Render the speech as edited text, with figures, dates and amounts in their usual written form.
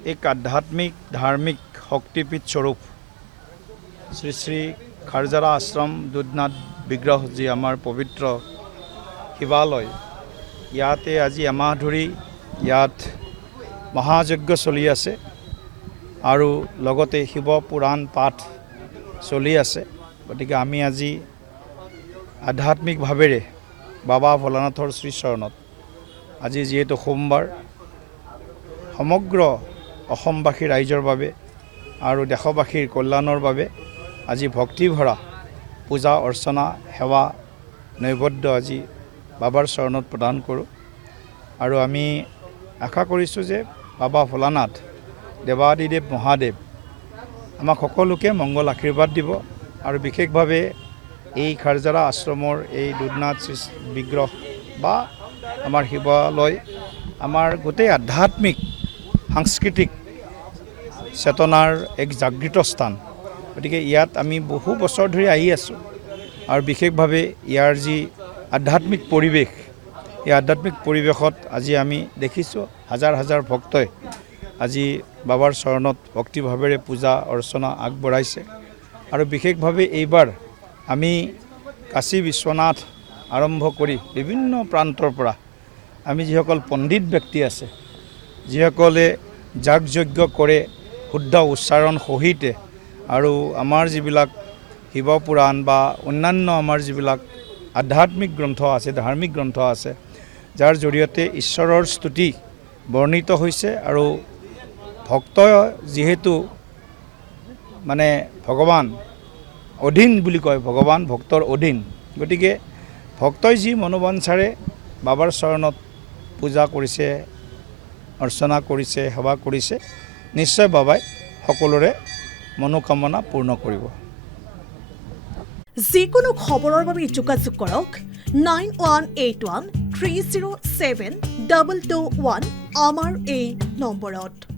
एक आध्यात्मिक धार्मिक शक्तिपीठ स्वरूप श्री श्री खारजारा आश्रम दुधनाथ विग्रह जी आमार पवित्र शिवालय इयाते আজি एमाह धरि इयात महायज्ञ चलि आछे आरु लगते शिव पुराण पाठ चलि आछे। गतिके आमी আজি आध्यात्मिक भावेरे बाबा भोलानाथर श्री चरणत আজি जेहेतु सोमवार समग्र অসমবাসী ৰাইজৰ বাবে আৰু দেশবাসীৰ কল্যাণৰ বাবে আজি ভক্তি ভৰা পূজা অৰ্চনা সেৱা নৈবদ্য আজি বাবাৰ চৰণত প্ৰদান কৰোঁ আৰু আমি আশা কৰিছোঁ যে বাবা ভোলানাথ দেৱাদিদেৱ মহাদেৱ আমাক সকলোকে মংগল আশীৰ্বাদ দিব আৰু বিশেষভাৱে এই খাৰজাৰা আশ্ৰমৰ এই দুধনাথ বিগ্ৰহ বা আমাৰ শিৱালয় আমাৰ গোটেই আধ্যাত্মিক সাংস্কৃতিক চেতনাৰ এক জাগৃত স্থান। গতিকে ইয়াত আমি বহু বছৰ ধৰি আহি আছোঁ আৰু বিশেষভাৱে ইয়াৰ যি আধ্যাত্মিক পৰিৱেশ এই আধ্যাত্মিক পৰিৱেশত আজি আমি দেখিছোঁ হাজাৰ হাজাৰ ভক্তই আজি বাবাৰ চৰণত ভক্তিভাৱেৰে পূজা অৰ্চনা আগবঢ়াইছে আৰু বিশেষভাৱে এইবাৰ আমি কাশী বিশ্বনাথ আৰম্ভ কৰি বিভিন্ন প্ৰান্তৰ পৰা আমি যিসকল পণ্ডিত ব্যক্তি আছে যিসকলে যাগযজ্ঞ কৰে শুদ্ধ উচ্চাৰণ সহিতে আৰু আমাৰ যিবিলাক শিৱ পুৰাণ বা অন্যান্য আমাৰ যিবিলাক আধ্যাত্মিক গ্ৰন্থ আছে ধাৰ্মিক গ্ৰন্থ আছে যাৰ জৰিয়তে ঈশ্বৰৰ স্তুতি বৰ্ণিত হৈছে আৰু ভক্ত যিহেতু মানে ভগৱান অধীন বুলি কয় ভগৱান ভক্তৰ অধীন গতিকে ভক্তই যি মনোবাঞ্ছাৰে বাবাৰ চৰণত পূজা কৰিছে অৰ্চনা কৰিছে সেৱা কৰিছে নিশ্চয় বাবাই সকলোৰে মনোকামনা পূৰ্ণ কৰিব। যিকোনো খবৰৰ বাবে যোগাযোগ কৰক 9181 307 221 আমাৰ এই নম্বৰত।